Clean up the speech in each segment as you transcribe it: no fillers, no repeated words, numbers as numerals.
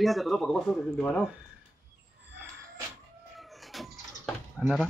Lihat ya, pag masuk di mana? Ano ra?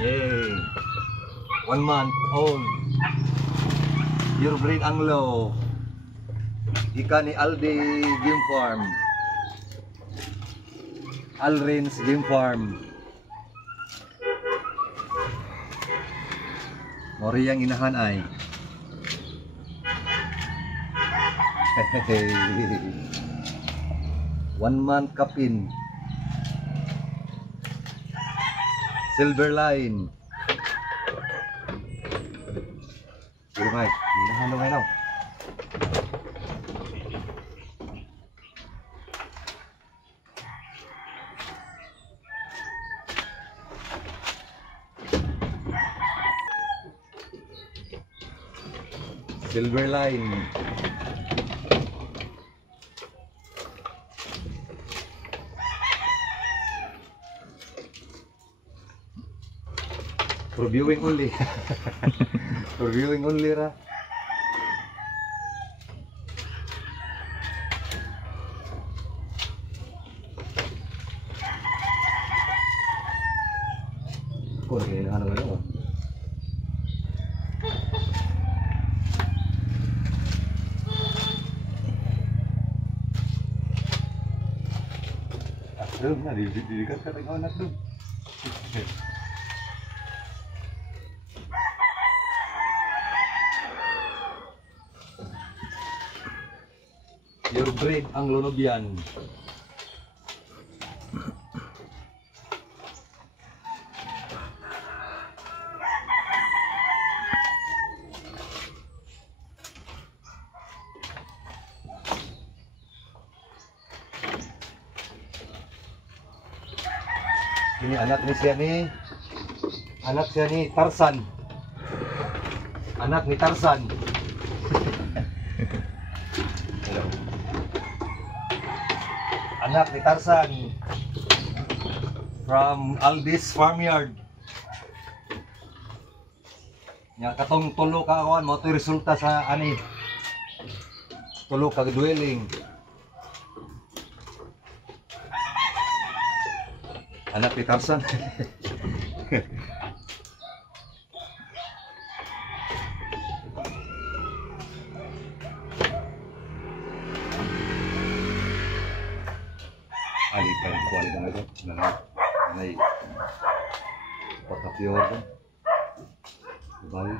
Yay! 1 month old. Pure breed Anglo. Ika ni Aldi Game Farm. Alrins Game Farm. Mori yang inahan ay. 1 month kapin. Silver line. Pero ngay, inahan na ngayon. Silver line. For viewing only. For viewing only ra. Kung ano nga yun. Doon na, didikat ka ng anak doon. Pure breed ang Lunubian. Ini anak siya ni Tarzan. Anak ni Tarzan. Hello. Anak ni Tarzan from Aldi's Farmyard. Nya katong tulo ka awan mo to resulta sa ani. Tulo ka dwelling. Anak ni Tarzan. Ali pa rin kuwali na ito. Nanay. Pagkapiyor ko. Bye.